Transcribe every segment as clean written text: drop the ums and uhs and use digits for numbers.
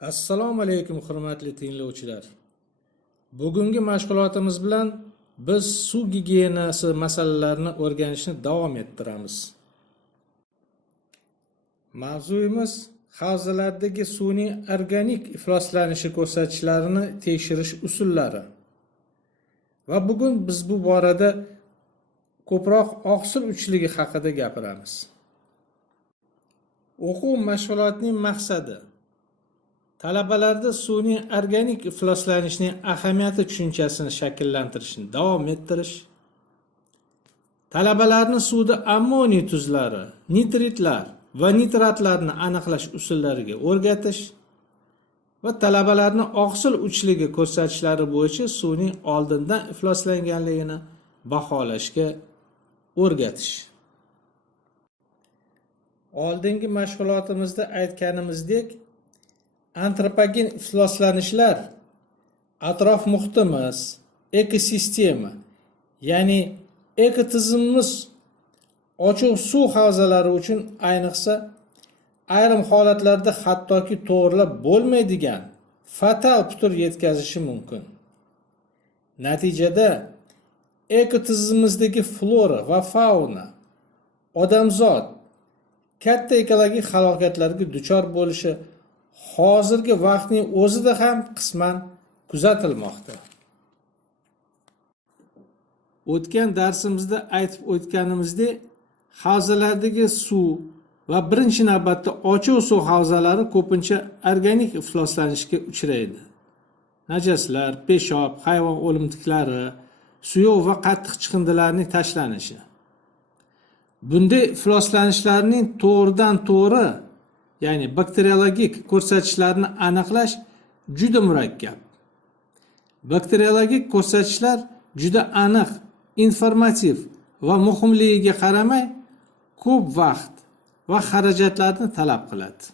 Assalomu alaykum hurmatli tinglovchilar. Bugungi mashg'ulotimiz bilan biz suv gigiyenasi masalalarini o'rganishni davom ettiramiz. Mavzuyimiz havzalardagi suvning organik ifloslanishi ko'rsatkichlarini tekshirish usullari. Va bugun biz bu borada ko'proq oqsil uchligi haqida gapiramiz. O'quv mashg'ulotining maqsadi talabalarda suvning organik ifloslanishining ahamiyati tushunchasini shakllantirishni davom ettirish, talabalarni suvda ammoniy tuzlari, nitritlar va nitratlarni aniqlash usullariga o'rgatish va talabalarni oqsil uchligi ko'rsatkichlari bo'yicha suvning oldindan ifloslanganligini baholashga o'rgatish. Oldingi mashg'ulotimizda aytganimizdek, antropogen ifloslanishlar atrof muhitimiz, ekosistema, ya'ni ekotizimimiz ochiq suv havzalari uchun ayniqsa ayrim holatlarda hattoki to'g'rilab bo'lmaydigan fatal putur yetkazishi mumkin. Natijada ekotizimimizdagi flora va fauna, odamzod katta ekologik halokatlarga duchor bo'lishi hozirgi vaqtning o'zida ham qisman kuzatilmoqda. O'tgan darsimizda aytib o'tganimizdek, havzalardagi suv va birinchi navbatda ochiq suv havzalari ko'pincha organik ifloslanishga uchraydi. Najaslar, peshob, hayvon o'limtiklari, suyuq va qattiq chiqindilarning tashlanishi. Bunday ifloslanishlarning to'g'ridan to'g'ri, ya'ni bakteriologik ko'rsatkichlarni aniqlash juda murakkab. Bakteriologik ko'rsatkichlar juda aniq, informativ va muhimligiga qaramay ko'p vaqt va xarajatlarni talab qiladi.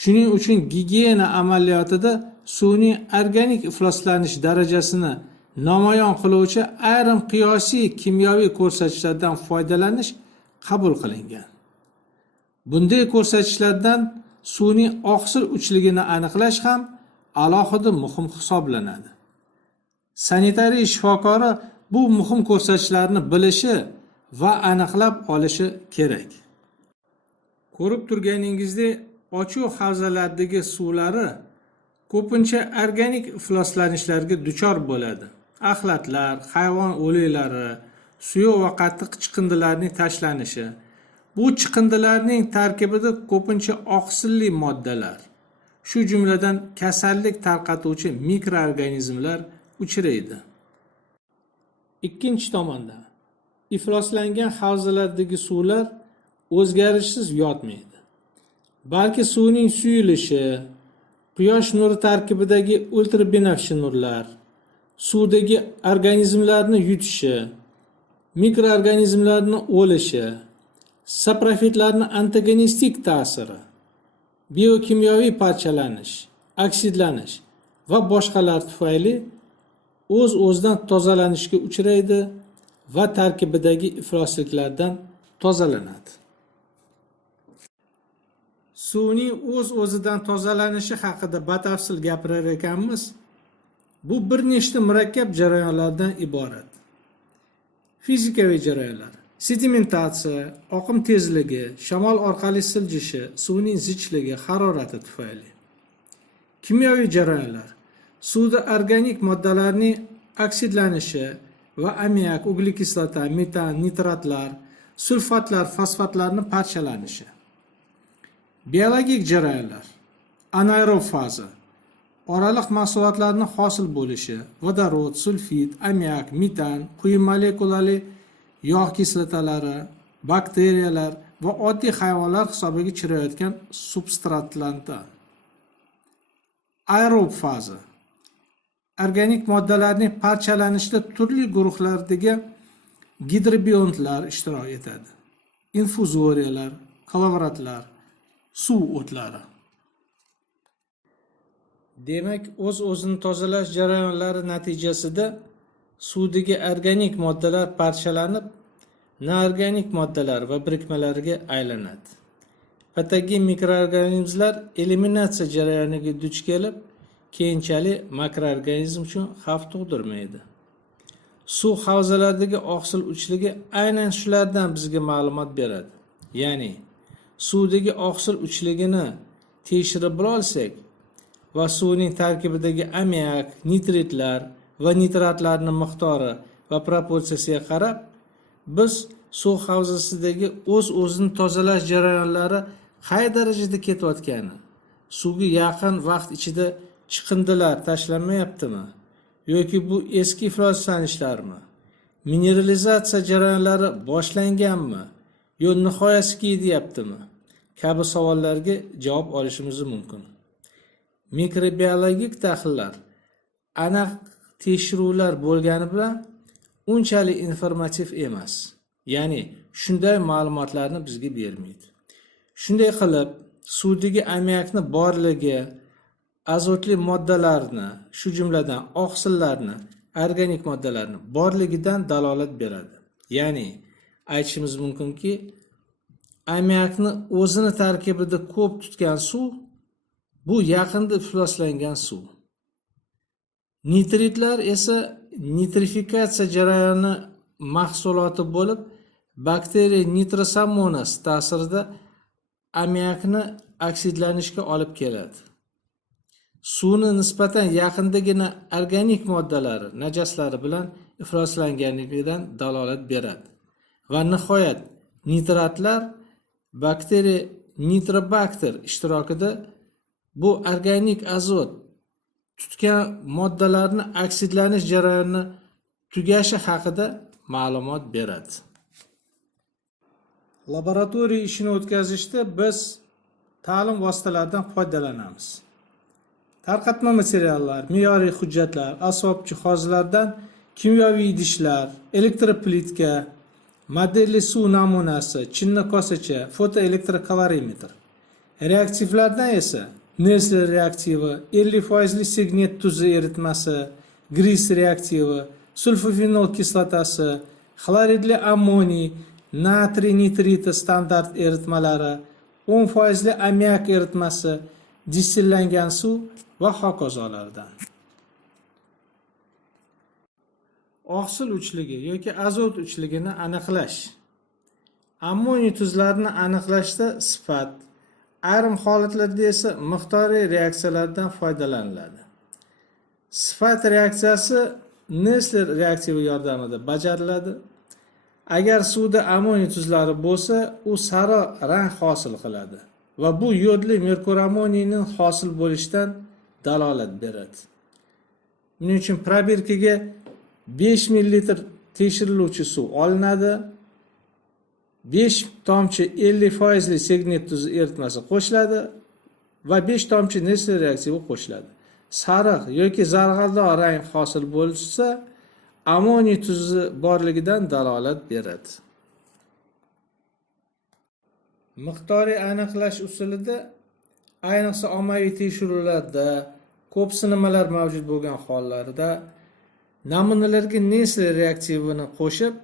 Shuning uchun gigiyena amaliyotida suvning organik ifloslanish darajasini namoyon qiluvchi ayrim qiyosiy kimyoviy ko'rsatkichlardan foydalanish qabul qilingan. Bunday ko'rsatkichlardan suvning oqsil uchligini aniqlash ham alohida muhim hisoblanadi. Sanitariya shifokori bu muhim ko'rsatkichlarni bilishi va aniqlab olishi kerak. Ko'rib turganingizdek, ochiq havzalardagi suvlari ko'pincha organik ifloslanishlarga duchor bo'ladi. Axlatlar, hayvon o'liklari, suyuq va qattiq chiqindilarning tashlanishi. Bu chiqindilarning tarkibida ko'pincha oqsilli moddalar, shu jumladan kasallik tarqatuvchi mikroorganizmlar uchraydi. Ikkinchi tomondan, ifloslangan havzalardagi suvlar o'zgarishsiz yotmaydi. Balki suvning suyulishi, quyosh nuri tarkibidagi ultrabinafsha nurlar, suvdagi organizmlarni yutishi, mikroorganizmlarning o'lishi, saprofitlarning antagonistik ta'siri, biokimyoviy parchalanish, oksidlanish va boshqalar tufayli o'z-o'zidan tozalanishga uchraydi va tarkibidagi iflosliklardan tozalanadi. Suvning o'z-o'zidan tozalanishi haqida batafsil gapirar ekanmiz. Bu bir nechta murakkab jarayonlardan iborat. Fizikaviy jarayonlar: sedimentatsiya, oqim tezligi, shamol orqali siljishi, suvning zichligi, harorati tufayli. Kimyoviy jarayonlar: suvda organik moddalarning oksidlanishi va ammiak, uglekislota, metan, nitratlar, sulfatlar, fosfatlarning parchalanishi. Biologik jarayonlar: anaerob faza, oraliq mahsulotlarning hosil bo'lishi, vodorod, sulfit, ammiak, metan, quyi molekulali yog' kislotalari, bakteriyalar va oddiy hayvonlar hisobiga chirayotgan substratlardan. Aerob faza: organik moddalarning parchalanishida turli guruhlardagi gidrobiontlar ishtirok etadi. Infuzoriyalar, koloratlar, suv o'tlari. Demak, o'z-o'zini tozalash jarayonlari natijasida suvdagi organik moddalar parchalanib, noorganik moddalar va birikmalarga aylanadi. patogen mikroorganizmlar eliminatsiya jarayoniga duch kelib, keyinchalik makroorganizm uchun xavf tug'dirmaydi. Suv havzalaridagi oqsil uchligi aynan shulardan bizga ma'lumot beradi. Ya'ni suvdagi oqsil uchligini tekshirib olsak va suvning tarkibidagi ammiak, nitritlar va nitratlarning miqdori va proporsiyasiga qarab, biz suv havzasidagi o'zini tozalash jarayonlari qay darajada ketayotgani, suvga yaqin vaqt ichida chiqindilar tashlanmayaptimi yoki bu eski ifloslanishlarmi, mineralizatsiya jarayonlari boshlanganmi yo nihoyasiga yetyaptimi kabi savollarga javob olishimiz mumkin. Mikrobiologik tahlillar aniq tekshiruvlar bo'lgani bilan unchalik informativ emas. Ya'ni shunday ma'lumotlarni bizga bermaydi. Shunday qilib, suvdagi ammiakni borligi, azotli moddalarni, shu jumladan oqsillarni, organik moddalarni borligidan dalolat beradi. Ya'ni aytishimiz mumkinki, ammiakni o'zini tarkibida ko'p tutgan suv bu yaqinda ifloslangan suv. Nitritlar esa nitrifikatsiya jarayoni mahsuloti bo'lib, bakteriya nitrosomonas ta'sirida ammiakni oksidlanishga olib keladi. Suvni nisbatan yaqindagina organik moddalari, najaslari bilan ifloslanganligidan dalolat beradi. Va nihoyat nitratlar bakteriya nitrobakter ishtirokida bu organik azot tutgan moddalarni oksidlanish jarayoni tugashi haqida ma'lumot beradi. Laboratoriya ishini o'tkazishda biz ta'lim vositalaridan foydalanamiz. Tarqatma materiallar, me'yoriy hujjatlar, asbob jihozlardan kimyoviy idishlar, elektroplitka, modelli suv namunasi, chinni kosacha, fotoelektrokalorimetr. Reaktivlardan esa Nestle reaktivi, 50% signet tuzi eritmasi, gris reaktivi, sulfofenol kislotasi, xloridli ammoniy, natriy nitriti standart eritmalari, 10% ammiak eritmasi, distillangan suv va hokazolardan. Oqsil uchligi yoki azot uchligini aniqlash. Ammoniy tuzlarini aniqlashda sifat, ayrim holatlarda esa miqdoriy reaksiyalardan foydalaniladi. Sifat reaksiyasi Nestle reaktivi yordamida bajariladi. Agar suvda ammoniy tuzlari bo'lsa, u sariq rang hosil qiladi va bu yodli merkuramoniyning hosil bo'lishidan dalolat beradi. Buning uchun probirkaga 5 ml tekshiriluvchi suv olinadi. 5 tomchi 50% signet tuzi eritmasi qo'shiladi va 5 tomchi Nestle reaktivi qo'shiladi. Sariq yoki zarg'aldor rang hosil bo'lsa, ammoniy tuzi borligidan dalolat beradi. Miqdoriy aniqlash usulida, ayniqsa ommaviy tekshiruvlarda ko'p sinamalar mavjud bo'lgan hollarda namunalarga Nestle reaktivini qo'shib,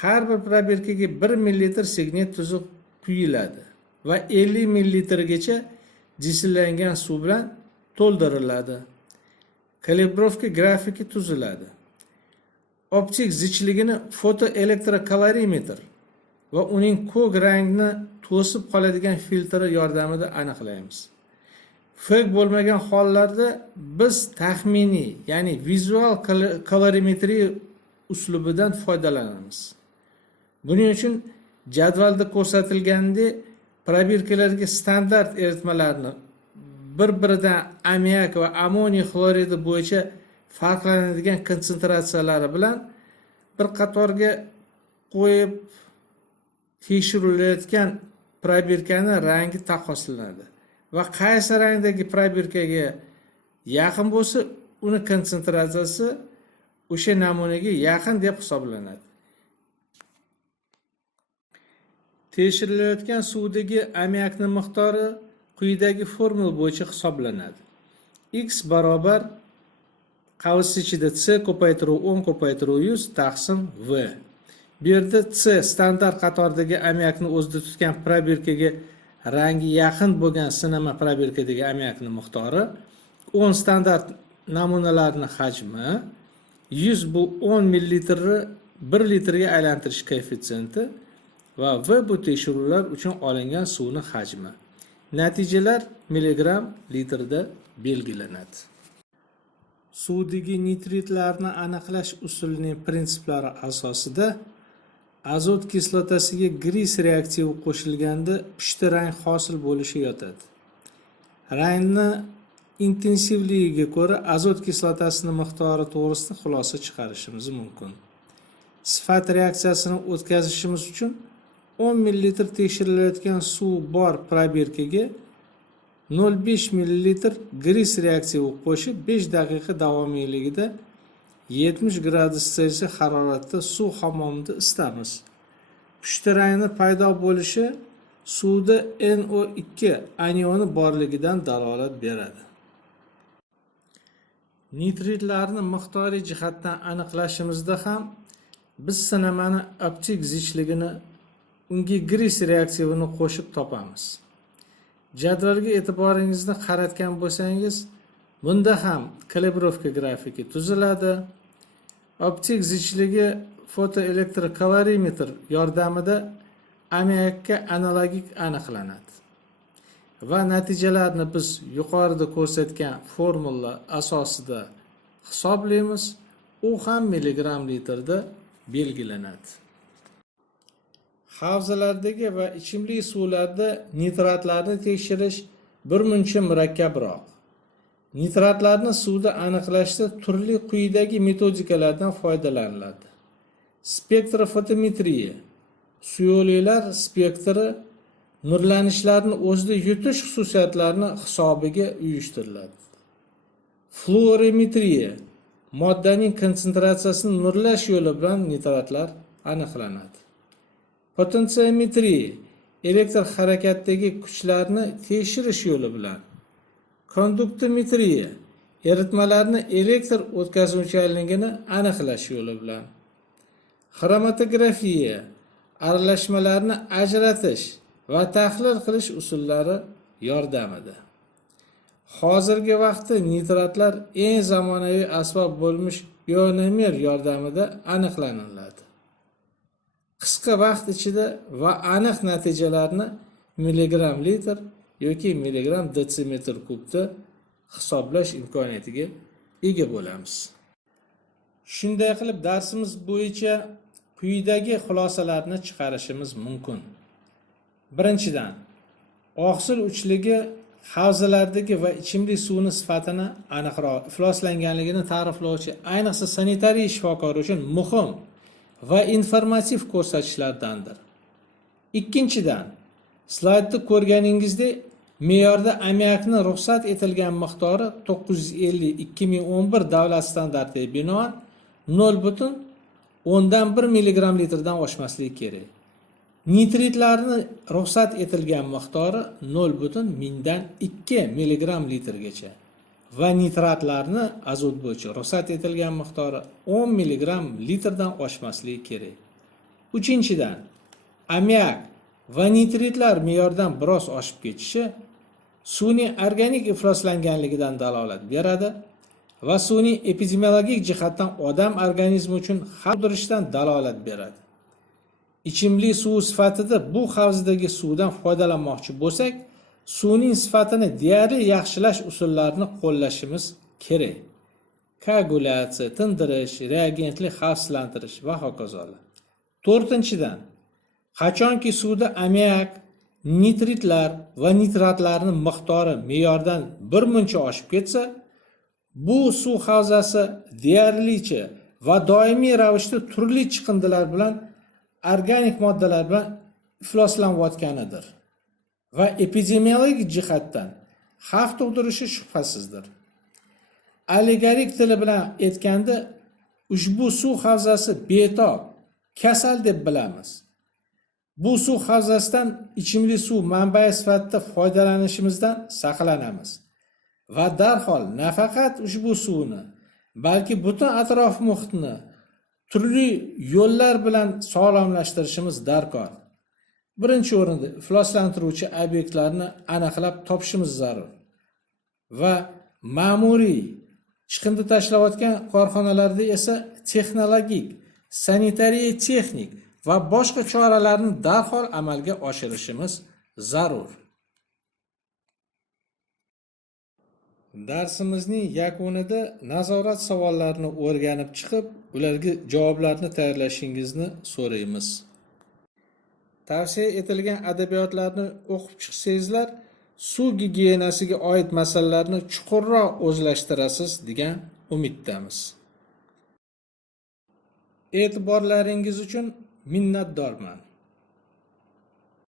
har bir probirkaga 1 ml signet tuzi quyiladi va 50 ml gacha distillangan suv bilan to'ldiriladi. Kalibrovka grafiki tuziladi. Optik zichligini fotoelektrokalorimetr va uning ko'k rangni to'sib qoladigan filtri yordamida aniqlaymiz. Farq bo'lmagan hollarda biz taxminiy, ya'ni vizual kalorimetriya uslubidan foydalanamiz. Buning uchun jadvalda ko'rsatilgandek probirkalarga standart eritmalarni bir-biridan ammiak va ammoniy xloridi bo'yicha farqlanadigan konsentratsiyalari bilan bir qatorga qo'yib tekshirilayotgan probirkani rangi taqqoslanadi va qaysi rangdagi probirkaga yaqin bo'lsa, uni konsentratsiyasi o'sha namunaga yaqin deb hisoblanadi. Tekshirilayotgan suvdagi ammiakning miqdori quyidagi formula bo'yicha hisoblanadi. X barobar qavs ichida C ko'paytiruv 10 ko'paytiruv 100 taqsim V. Bu yerda C standart qatordagi ammiakni o'zida tutgan probirkaga rangi yaqin bo'lgan sinama probirkadagi ammiakning miqdori, 10 standart namunalarning hajmi, 100 bu 10 millilitrni 1 litrga aylantirish koeffitsiyenti va V bu tekshiruvlar uchun olingan suvning hajmi. Natijalar milligram litrda belgilanadi. Suvdagi nitritlarni aniqlash usulining prinsiplari asosida azot kislotasiga gris reaksiya qo'shilganda pushti rang hosil bo'lishi yotadi. Rangni intensivligiga ko'ra azot kislotasining miqdori to'g'risida xulosa chiqarishimiz mumkin. Sifat reaksiyasini o'tkazishimiz uchun 10 ml tekshirilayotgan suv bor probirkaga 0,5 ml gris reaksiya qo'shib 5 daqiqa davomiyligida 70 gradus Selsiy haroratda suv hammomida isitamiz. Pushti rangni paydo bo'lishi suvda NO2 anioni borligidan dalolat beradi. Nitritlarni miqdoriy jihatdan aniqlashimizda ham biz sinamani optik zichligini, unga gris reaksiyasini qo'shib topamiz. Jadvalga e'tiboringizni qaratgan bo'lsangiz, bunda ham kalibrovka grafiki tuziladi. Optik zichligi fotoelektrokalorimetr yordamida ammiakka analogik aniqlanadi. Va natijalarni biz yuqorida ko'rsatgan formula asosida hisoblaymiz. U ham milligram litrda belgilanadi. Havzalardagi va ichimlik suvlarda nitratlarni tekshirish birmuncha murakkabroq. Nitratlarni suvda aniqlashda turli quyidagi metodikalardan foydalaniladi. Spektrofotometriya. Suyuqliklar spektri nurlanishlarni o'zida yutish xususiyatlarini hisobiga uyushtiriladi. Fluorimetriya. Moddaning konsentratsiyasini nurlash yo'li bilan nitratlar aniqlanadi. Potentsiometriya. Elektr harakatdagi kuchlarni tekshirish yo'li bilan. Konduktometriya. Eritmalarni elektr o'tkazuvchanligini aniqlash yo'li bilan. Xromatografiya. Aralashmalarni ajratish va tahlil qilish usullari yordamida. Hozirgi vaqtda nitratlar eng zamonaviy asbob bo'lmish ionomer yordamida aniqlanadi. Qisqa vaqt ichida va aniq natijalarni milligram litr yoki milligram detsimetr kubda hisoblash imkoniyatiga ega bo'lamiz. Shunday qilib darsimiz bo'yicha quyidagi xulosalarni chiqarishimiz mumkin. Birinchidan, oqsil uchligi havzalardagi va ichimlik suvini sifatini aniqroq ifloslanganligini ta'riflovchi, ayniqsa sanitariya shifokori uchun muhim va informativ ko'rsatishlardandir. Ikkinchidan, slaydda ko'rganingizdek, me'yorda ammiakning ruxsat etilgan miqdori 950-2011 davlat standartiga binoan 0,1 milligram litrdan oshmasligi kerak. Nitritlarni ruxsat etilgan miqdori 0,2 milligram litrgacha va nitratlarni azot bo'yicha ruxsat etilgan miqdori 10 milligram litrdan oshmasligi kerak. Uchinchidan, ammiak va nitritlar me'yordan biroz oshib ketishi suvning organik ifloslanganligidan dalolat beradi va suvning epidemiologik jihatdan odam organizmi uchun xavf tug'dirishdan dalolat beradi. Ichimlik suvi sifatida bu havzadagi suvdan foydalanmoqchi bo'lsak, suvning sifatini deyarli yaxshilash usullarini qo'llashimiz kerak. Koagulyatsiya, tindirish, reagentli xavfsizlantirish va hokazolar. To'rtinchidan, qachonki suvda ammiak, nitritlar va nitratlarning miqdori me'yordan birmuncha oshib ketsa, bu suv havzasi deyarlicha va doimiy ravishda turli chiqindilar bilan, organik moddalar bilan ifloslanayotganidir va epidemiologik jihatdan xavf tug'dirishi shubhasizdir. Allegorik tili bilan aytganda, ushbu suv havzasi betob, kasal deb bilamiz. Bu suv havzasidan ichimlik suv manbai sifatida foydalanishimizdan saqlanamiz va darhol nafaqat ushbu suvni, balki butun atrof muhitni turli yo'llar bilan sog'lomlashtirishimiz darkor. Birinchi o'rinda ifloslantiruvchi obyektlarni aniqlab topishimiz zarur va ma'muriy chiqindi tashlayotgan korxonalarda esa texnologik, sanitariya texnik va boshqa choralarni darhol amalga oshirishimiz zarur. Darsimizning yakunida nazorat savollarini o'rganib chiqib, ularga javoblarni tayyorlashingizni so'raymiz. Tavsiya etilgan adabiyotlarni o'qib chiqsangizlar, suv gigiyenasiga oid masalalarni chuqurroq o'zlashtirasiz degan umiddamiz. E'tiborlaringiz uchun minnatdorman.